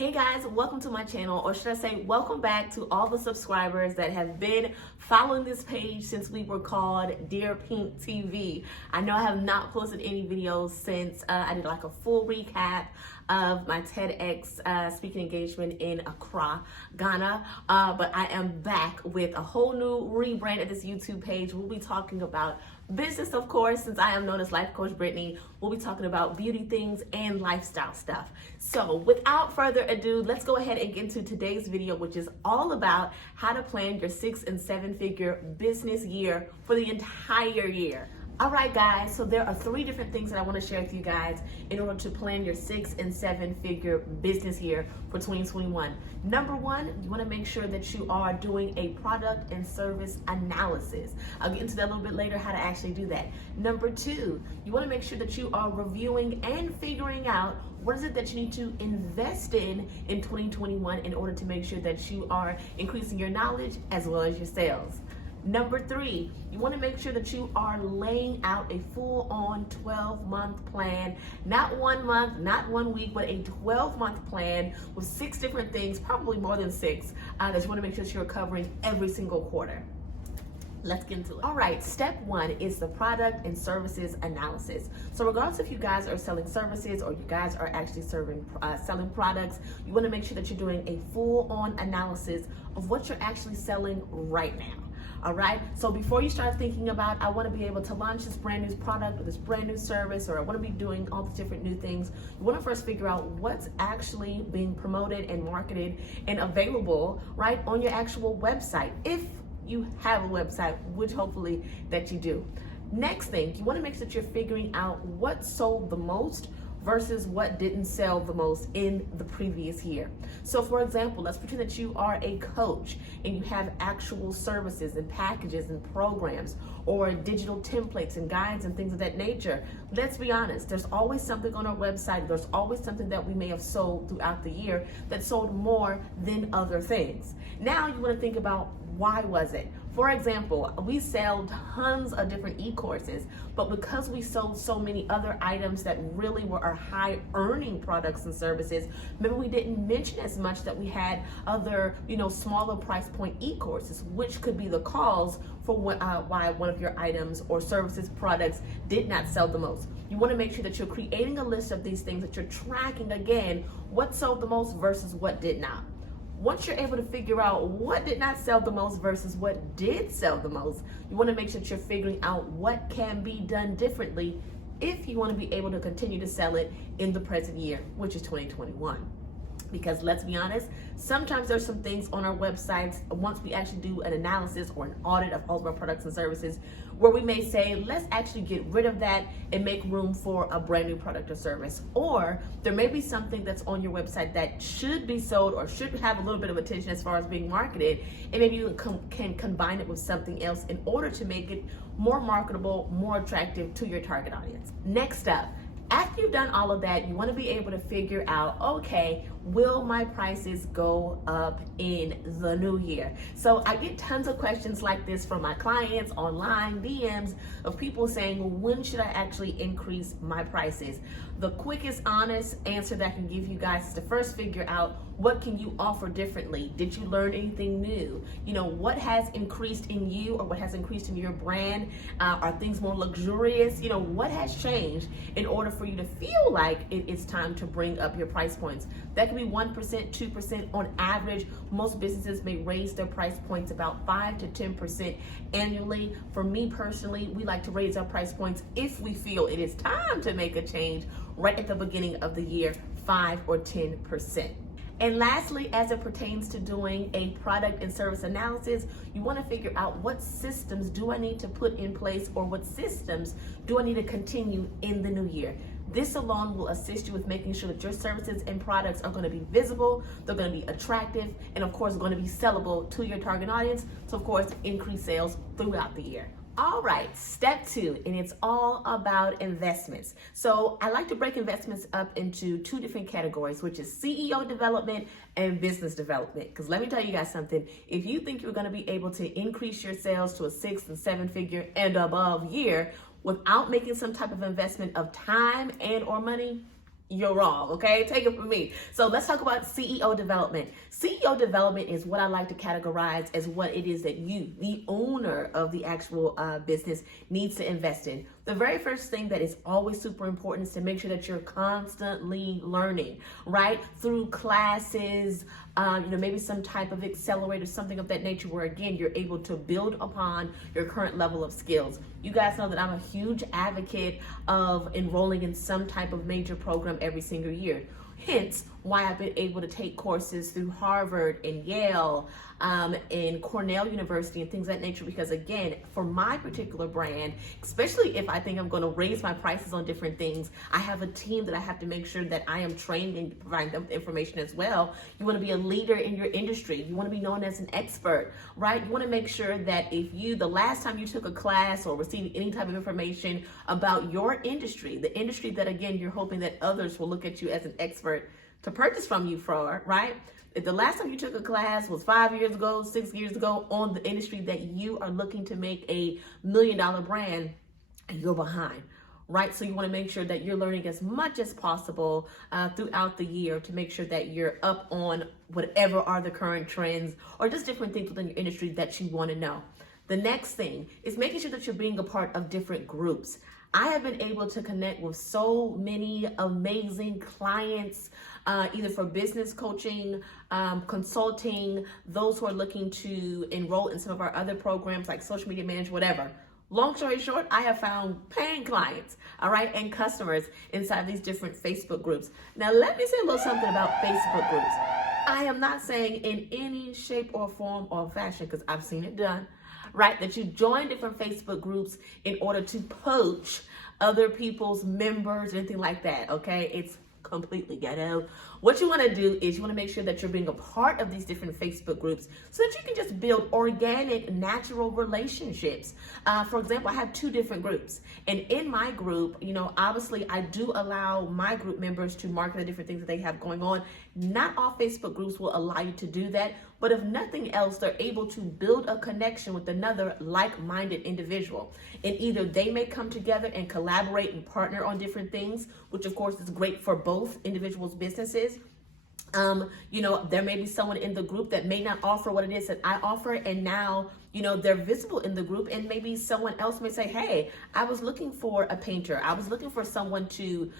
Hey guys, welcome to my channel, or should I say welcome back to all the subscribers that have been following this page since we were called Dear Pink TV. I know I have not posted any videos since I did like a full recap of my TEDx speaking engagement in Accra, Ghana, but I am back with a whole new rebrand of this YouTube page. We'll be talking about business, of course, since I am known as Life Coach Brittany. We'll be talking about beauty things and lifestyle stuff. So without further ado, let's go ahead and get into today's video, which is all about how to plan your 6- and 7-figure business year for the entire year. All right, guys, so there are 3 different things that I want to share with you guys in order to plan your 6- and 7-figure business year for 2021. Number 1, you want to make sure that you are doing a product and service analysis. I'll get into that a little bit later, how to actually do that. Number 2, you want to make sure that you are reviewing and figuring out what is it that you need to invest in 2021 in order to make sure that you are increasing your knowledge as well as your sales. Number 3, you want to make sure that you are laying out a full-on 12-month plan, not 1 month, not 1 week, but a 12-month plan with 6 different things, probably more than 6, that you want to make sure that you're covering every single quarter. Let's get into it. All right, step 1 is the product and services analysis. So regardless if you guys are selling services or you guys are actually selling products, you want to make sure that you're doing a full-on analysis of what you're actually selling right now. All right, so before you start thinking about, I want to be able to launch this brand new product or this brand new service, or I want to be doing all these different new things, you want to first figure out what's actually being promoted and marketed and available, right, on your actual website, if you have a website, which hopefully that you do. Next thing, you want to make sure that you're figuring out what sold the most versus what didn't sell the most in the previous year. So for example, let's pretend that you are a coach and you have actual services and packages and programs or digital templates and guides and things of that nature. Let's be honest, there's always something on our website, there's always something that we may have sold throughout the year that sold more than other things. Now you want to think about, why was it? For example, we sell tons of different e-courses, but because we sold so many other items that really were our high earning products and services, maybe we didn't mention as much that we had other, smaller price point e-courses, which could be the cause for why one of your items or services, products did not sell the most. You want to make sure that you're creating a list of these things, that you're tracking again what sold the most versus what did not. Once you're able to figure out what did not sell the most versus what did sell the most, you want to make sure that you're figuring out what can be done differently if you want to be able to continue to sell it in the present year, which is 2021. Because let's be honest, sometimes there's some things on our websites, once we actually do an analysis or an audit of all of our products and services, where we may say, let's actually get rid of that and make room for a brand new product or service. Or there may be something that's on your website that should be sold or should have a little bit of attention as far as being marketed, and maybe you can combine it with something else in order to make it more marketable, more attractive to your target audience. Next up, after you've done all of that, you want to be able to figure out, okay, will my prices go up in the new year? So I get tons of questions like this from my clients, online DMs, of people saying, when should I actually increase my prices? The quickest, honest answer that I can give you guys is to first figure out, what can you offer differently? Did you learn anything new? What has increased in you, or what has increased in your brand? Are things more luxurious? What has changed in order for you to feel like it is time to bring up your price points? That could be 1%, 2% on average. Most businesses may raise their price points about 5 to 10% annually. For me personally, we like to raise our price points if we feel it is time to make a change right at the beginning of the year, 5 or 10%. And lastly, as it pertains to doing a product and service analysis, you want to figure out, what systems do I need to put in place, or what systems do I need to continue in the new year? This alone will assist you with making sure that your services and products are going to be visible, they're going to be attractive, and of course going to be sellable to your target audience, to of course increase sales throughout the year. All right, step 2, and it's all about investments. So I like to break investments up into 2 different categories, which is CEO development and business development. Because let me tell you guys something, if you think you're going to be able to increase your sales to a 6- and 7-figure and above year without making some type of investment of time and or money, you're wrong, okay? Take it from me. So let's talk about CEO development. CEO development is what I like to categorize as what it is that you, the owner of the actual business, needs to invest in. The very first thing that is always super important is to make sure that you're constantly learning, right? Through classes, maybe some type of accelerator, something of that nature, where again, you're able to build upon your current level of skills. You guys know that I'm a huge advocate of enrolling in some type of major program every single year. Hence why I've been able to take courses through Harvard and Yale and Cornell University and things of that nature, because again, for my particular brand, especially if I think I'm going to raise my prices on different things, I have a team that I have to make sure that I am trained and providing them with information as well. You want to be a leader in your industry. You want to be known as an expert, right? You want to make sure that if the last time you took a class or received any type of information about your industry, the industry that again, you're hoping that others will look at you as an expert to purchase from you for, right? If the last time you took a class was 5 years ago, 6 years ago on the industry that you are looking to make a $1 million brand, you're behind, right? So you want to make sure that you're learning as much as possible throughout the year to make sure that you're up on whatever are the current trends or just different things within your industry that you want to know. The next thing is making sure that you're being a part of different groups. I have been able to connect with so many amazing clients, either for business coaching, consulting, those who are looking to enroll in some of our other programs like social media management, whatever. Long story short, I have found paying clients, all right, and customers inside these different Facebook groups. Now, let me say a little something about Facebook groups. I am not saying in any shape or form or fashion, because I've seen it done, right, that you join different Facebook groups in order to poach other people's members or anything like that, okay? It's completely ghetto. What you want to do is you want to make sure that you're being a part of these different Facebook groups so that you can just build organic, natural relationships. For example, I have 2 different groups, and in my group, obviously I do allow my group members to market the different things that they have going on. Not all Facebook groups will allow you to do that, but if nothing else, they're able to build a connection with another like-minded individual. And either they may come together and collaborate and partner on different things, which of course is great for both individuals' businesses. There may be someone in the group that may not offer what it is that I offer, and now, they're visible in the group, and maybe someone else may say, hey, I was looking for a painter. I was looking for someone to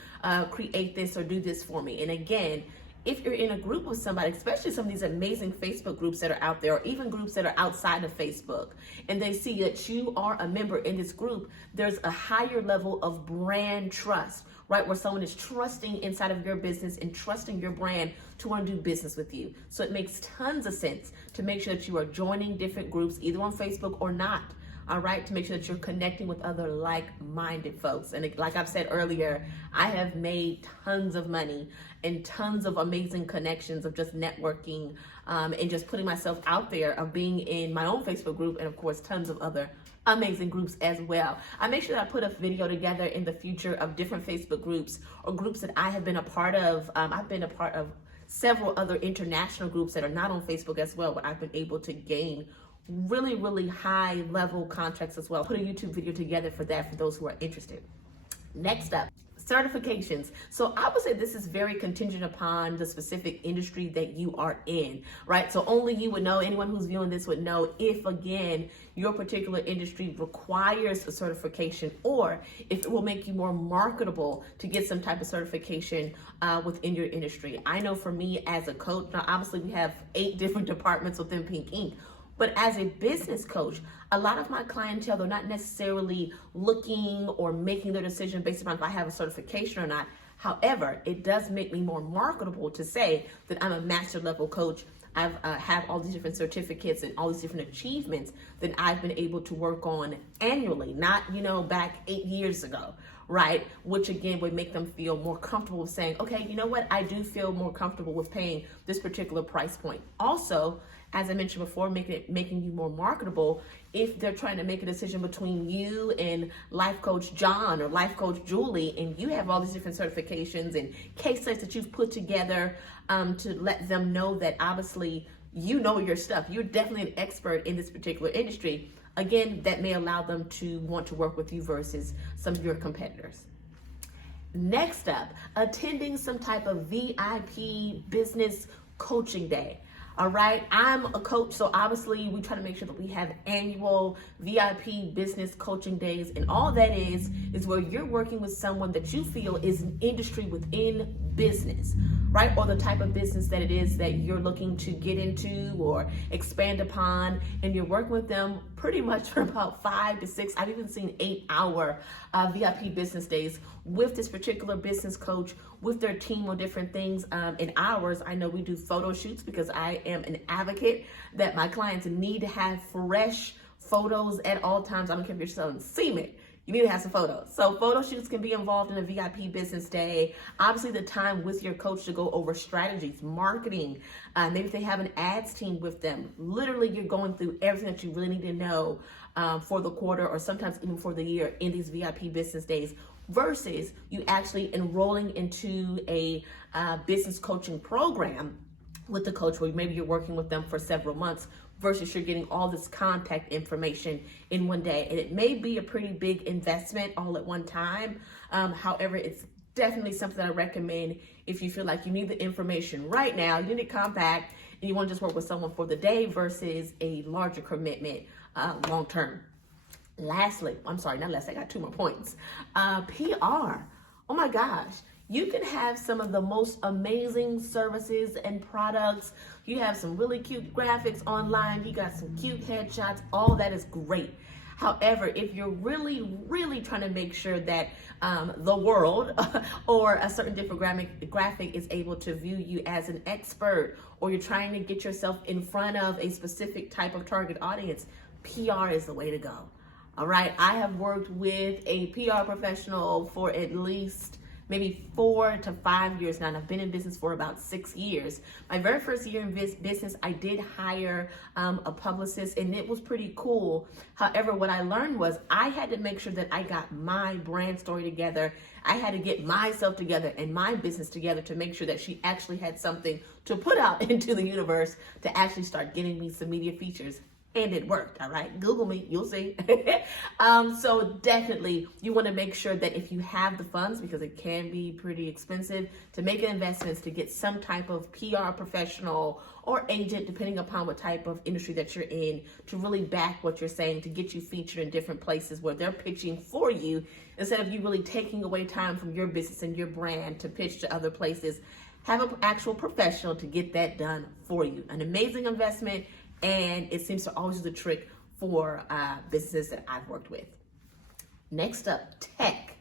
create this or do this for me. And again, if you're in a group with somebody, especially some of these amazing Facebook groups that are out there, or even groups that are outside of Facebook, and they see that you are a member in this group, there's a higher level of brand trust, right? Where someone is trusting inside of your business and trusting your brand to want to do business with you. So it makes tons of sense to make sure that you are joining different groups, either on Facebook or not. All right, to make sure that you're connecting with other like-minded folks. And like I've said earlier, I have made tons of money and tons of amazing connections of just networking and just putting myself out there, of being in my own Facebook group, and of course, tons of other amazing groups as well. I make sure that I put a video together in the future of different Facebook groups or groups that I have been a part of. I've been a part of several other international groups that are not on Facebook as well, but I've been able to gain really, really high level contracts as well. Put a YouTube video together for that for those who are interested. Next up, certifications. So I would say this is very contingent upon the specific industry that you are in, right? So only you would know, anyone who's viewing this would know if, again, your particular industry requires a certification, or if it will make you more marketable to get some type of certification within your industry. I know for me as a coach, now obviously we have 8 different departments within Pink Ink, but as a business coach, a lot of my clientele, they're not necessarily looking or making their decision based upon if I have a certification or not. However, it does make me more marketable to say that I'm a master level coach. I have all these different certificates and all these different achievements that I've been able to work on annually, not, back 8 years ago, right? Which again would make them feel more comfortable with saying, okay, you know what? I do feel more comfortable with paying this particular price point. Also, as I mentioned before, making you more marketable if they're trying to make a decision between you and life coach John or life coach Julie, and you have all these different certifications and case studies that you've put together to let them know that obviously you know your stuff. You're definitely an expert in this particular industry. Again, that may allow them to want to work with you versus some of your competitors. Next up, attending some type of VIP business coaching day. All right, I'm a coach, so obviously we try to make sure that we have annual VIP business coaching days, and all that is where you're working with someone that you feel is an industry within business, right? Or the type of business that it is that you're looking to get into or expand upon, and you're working with them pretty much for about 5 to 6, I've even seen 8-hour VIP business days with this particular business coach, with their team on different things. In ours, I know we do photo shoots because I am an advocate that my clients need to have fresh photos at all times. I don't care if you're selling cement, you need to have some photos. So photo shoots can be involved in a VIP business day. Obviously, the time with your coach to go over strategies, marketing, maybe if they have an ads team with them. Literally, you're going through everything that you really need to know for the quarter or sometimes even for the year in these VIP business days, versus you actually enrolling into a business coaching program with the coach where maybe you're working with them for several months, versus you're getting all this contact information in one day. And it may be a pretty big investment all at one time. However, it's definitely something that I recommend if you feel like you need the information right now, you need it compact, and you want to just work with someone for the day versus a larger commitment long term. Lastly, I'm sorry, not last, I got 2 more points. PR. Oh my gosh. You can have some of the most amazing services and products. You have some really cute graphics online. You got some cute headshots. All that is great. However, if you're really trying to make sure that the world or a certain demographic is able to view you as an expert, or you're trying to get yourself in front of a specific type of target audience, PR is the way to go. All right. I have worked with a PR professional for at least maybe 4 to 5 years now, and I've been in business for about 6 years. My very first year in business, I did hire a publicist, and it was pretty cool. However, what I learned was I had to make sure that I got my brand story together. I had to get myself together and my business together to make sure that she actually had something to put out into the universe to actually start getting me some media features. And it worked, all right? Google me, you'll see. So definitely you want to make sure that if you have the funds, because it can be pretty expensive, to make investments to get some type of PR professional or agent, depending upon what type of industry that you're in, to really back what you're saying, to get you featured in different places where they're pitching for you, instead of you really taking away time from your business and your brand to pitch to other places. Have an actual professional to get that done for you. An amazing investment. And it seems to always do the trick for businesses that I've worked with. Next up, tech.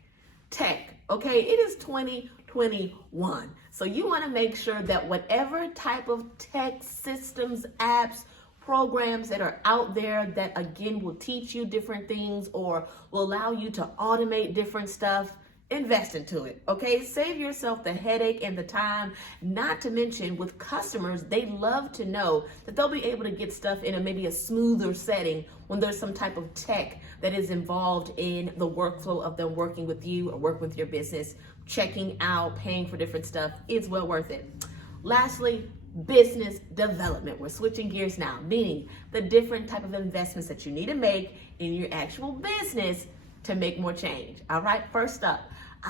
Okay, it is 2021. So you want to make sure that whatever type of tech systems, apps, programs that are out there that again will teach you different things or will allow you to automate different stuff, invest into it, okay? Save yourself the headache and the time. Not to mention, with customers, they love to know that they'll be able to get stuff in maybe a smoother setting when there's some type of tech that is involved in the workflow of them working with you or working with your business, checking out, paying for different stuff. It's well worth it. Lastly, business development. We're switching gears now, meaning the different type of investments that you need to make in your actual business to make more change. All right, first up,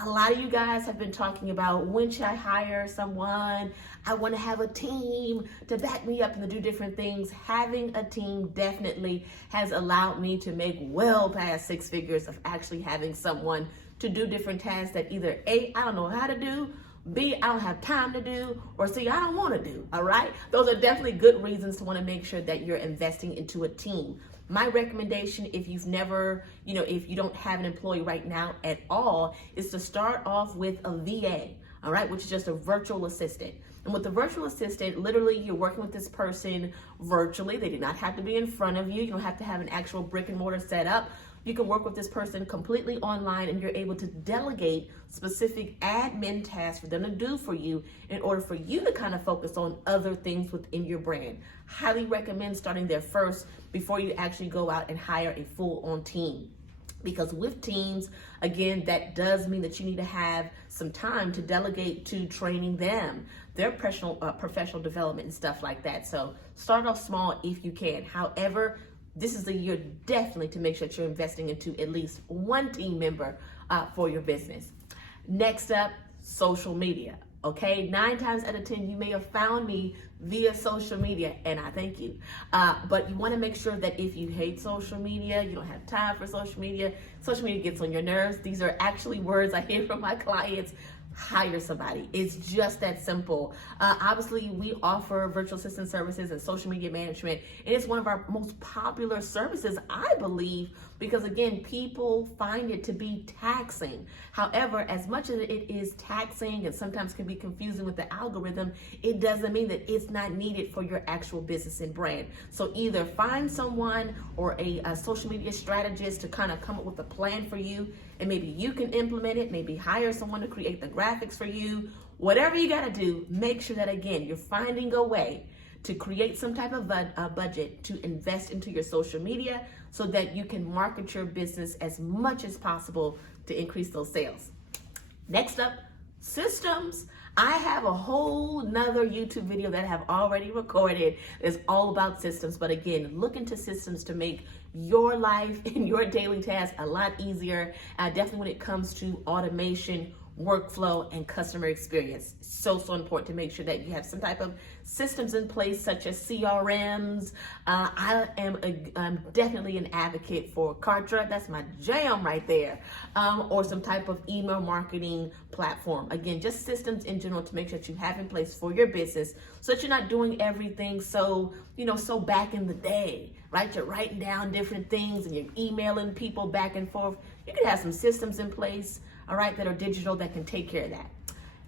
a lot of you guys have been talking about, when should I hire someone? I want to have a team to back me up and to do different things. Having a team definitely has allowed me to make well past 6 figures of actually having someone to do different tasks that either A, I don't know how to do, B, I don't have time to do, or C, I don't want to do, all right? Those are definitely good reasons to want to make sure that you're investing into a team. My recommendation, if you've never, if you don't have an employee right now at all, is to start off with a VA, all right, which is just a virtual assistant. And with the virtual assistant, literally you're working with this person virtually. They do not have to be in front of you. You don't have to have an actual brick and mortar set up. You can work with this person completely online, and you're able to delegate specific admin tasks for them to do for you in order for you to kind of focus on other things within your brand. Highly recommend starting there first before you actually go out and hire a full-on team. Because with teams, again, that does mean that you need to have some time to delegate to training them, their professional development and stuff like that. So start off small if you can. However, this is the year definitely to make sure that you're investing into at least one team member for your business. Next up, social media. Okay, 9 times out of 10, you may have found me via social media, and I thank you. But you want to make sure that if you hate social media, you don't have time for social media gets on your nerves. These are actually words I hear from my clients. Hire somebody. It's just that simple. Obviously, we offer virtual assistant services and social media management, and it's one of our most popular services, I believe, because again, people find it to be taxing. However, as much as it is taxing and sometimes can be confusing with the algorithm, it doesn't mean that it's not needed for your actual business and brand. So either find someone or a social media strategist to kind of come up with a plan for you, and maybe you can implement it, maybe hire someone to create the graphics for you. Whatever you got to do, make sure that, again, you're finding a way to create some type of budget to invest into your social media so that you can market your business as much as possible to increase those sales. Next up, systems. I have a whole nother YouTube video that I have already recorded that's all about systems. But again, look into systems to make your life and your daily tasks a lot easier. Definitely when it comes to automation, workflow, and customer experience. So important to make sure that you have some type of systems in place, such as CRMs. I'm definitely an advocate for Kartra. That's my jam right there. Or some type of email marketing platform. Again, just systems in general to make sure that you have in place for your business so that you're not doing everything so back in the day, right? You're writing down different things and you're emailing people back and forth. You can have some systems in place, all right, that are digital that can take care of that.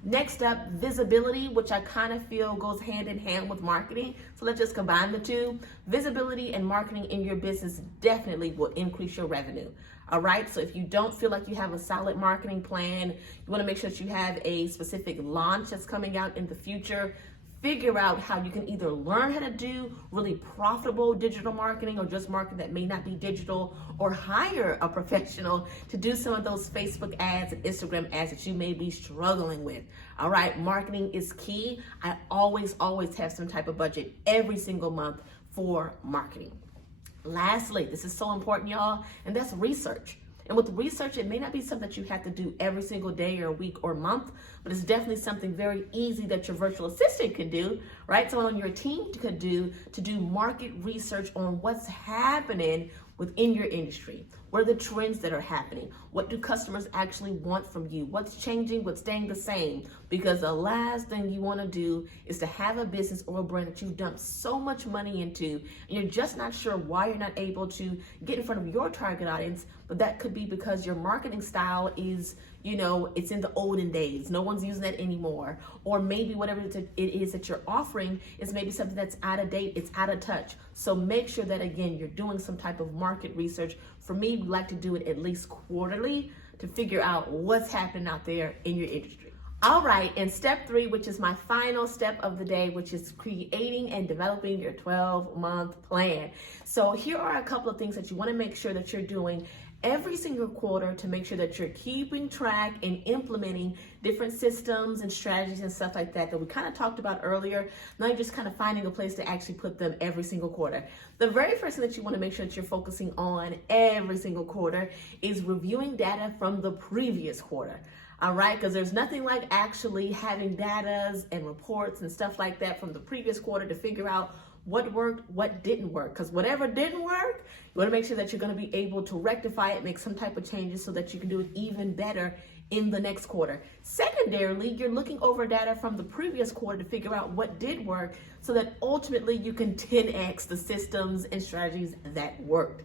Next up, visibility, which I kind of feel goes hand in hand with marketing. So let's just combine the two. Visibility and marketing in your business definitely will increase your revenue. All right, so if you don't feel like you have a solid marketing plan, you want to make sure that you have a specific launch that's coming out in the future. Figure out how you can either learn how to do really profitable digital marketing or just marketing that may not be digital, or hire a professional to do some of those Facebook ads and Instagram ads that you may be struggling with. All right, marketing is key. I always have some type of budget every single month for marketing. Lastly, this is so important, y'all, and that's research. And with research, it may not be something that you have to do every single day or week or month, but it's definitely something very easy that your virtual assistant can do, right? Someone on your team could do to do market research on what's happening within your industry. What are the trends that are happening? What do customers actually want from you? What's changing? What's staying the same? Because the last thing you want to do is to have a business or a brand that you've dumped so much money into, and you're just not sure why you're not able to get in front of your target audience. But that could be because your marketing style is, it's in the olden days. No one's using that anymore. Or maybe whatever it is that you're offering is maybe something that's out of date, it's out of touch. So make sure that, again, you're doing some type of market research. For me, we like to do it at least quarterly to figure out what's happening out there in your industry. All right, and step 3, which is my final step of the day, which is creating and developing your 12-month plan. So here are a couple of things that you want to make sure that you're doing every single quarter to make sure that you're keeping track and implementing different systems and strategies and stuff like that we kind of talked about earlier. Now you're just kind of finding a place to actually put them every single quarter. The very first thing that you want to make sure that you're focusing on every single quarter is reviewing data from the previous quarter. All right, because there's nothing like actually having data and reports and stuff like that from the previous quarter to figure out what worked, what didn't work. Because whatever didn't work, you want to make sure that you're going to be able to rectify it, make some type of changes so that you can do it even better in the next quarter. Secondarily, you're looking over data from the previous quarter to figure out what did work so that ultimately you can 10x the systems and strategies that worked.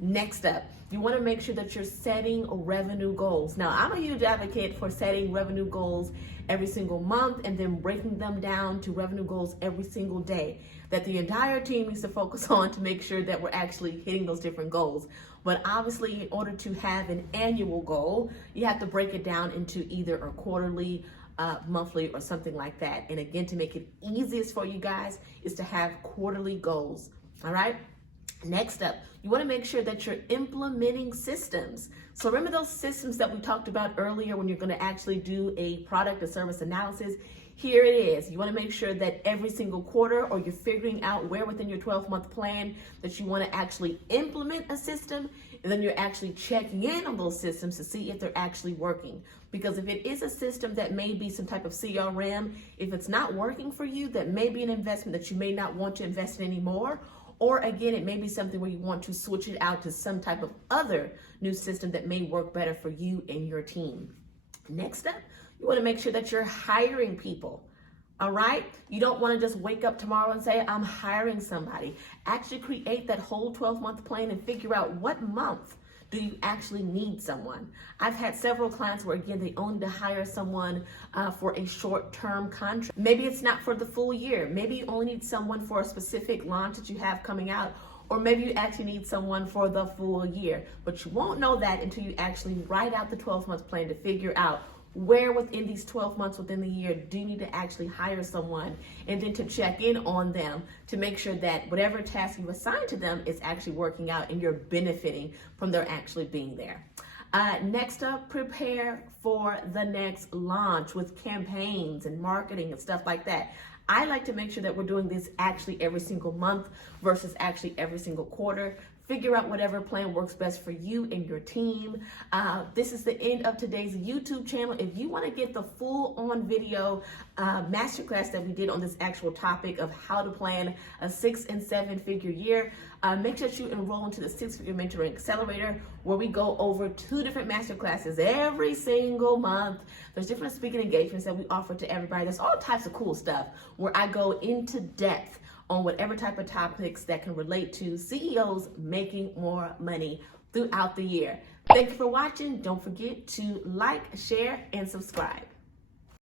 Next up, you want to make sure that you're setting revenue goals. Now, I'm a huge advocate for setting revenue goals every single month and then breaking them down to revenue goals every single day that the entire team needs to focus on to make sure that we're actually hitting those different goals. But obviously, in order to have an annual goal, you have to break it down into either a quarterly, monthly, or something like that. And again, to make it easiest for you guys is to have quarterly goals. All right. Next up, you want to make sure that you're implementing systems. So remember those systems that we talked about earlier when you're going to actually do a product or service analysis? Here it is. You want to make sure that every single quarter, or you're figuring out where within your 12-month plan that you want to actually implement a system, and then you're actually checking in on those systems to see if they're actually working. Because if it is a system that may be some type of CRM, if it's not working for you, that may be an investment that you may not want to invest in anymore. Or again, it may be something where you want to switch it out to some type of other new system that may work better for you and your team. Next up, you want to make sure that you're hiring people. All right? You don't want to just wake up tomorrow and say, I'm hiring somebody. Actually create that whole 12-month plan and figure out what month do you actually need someone. I've had several clients where, again, they only need to hire someone for a short-term contract. Maybe it's not for the full year. Maybe you only need someone for a specific launch that you have coming out, or maybe you actually need someone for the full year. But you won't know that until you actually write out the 12-month plan to figure out where within these 12 months within the year do you need to actually hire someone, and then to check in on them to make sure that whatever task you assign to them is actually working out and you're benefiting from their actually being there. Next up, prepare for the next launch with campaigns and marketing and stuff like that. I like to make sure that we're doing this actually every single month versus actually every single quarter. Figure out whatever plan works best for you and your team. This is the end of today's YouTube channel. If you want to get the full-on video masterclass that we did on this actual topic of how to plan a 6- and 7-figure year, make sure that you enroll into the 6-Figure Mentoring Accelerator, where we go over 2 different masterclasses every single month. There's different speaking engagements that we offer to everybody. There's all types of cool stuff where I go into depth on whatever type of topics that can relate to CEOs making more money throughout the year. Thank you for watching. Don't forget to like, share, and subscribe.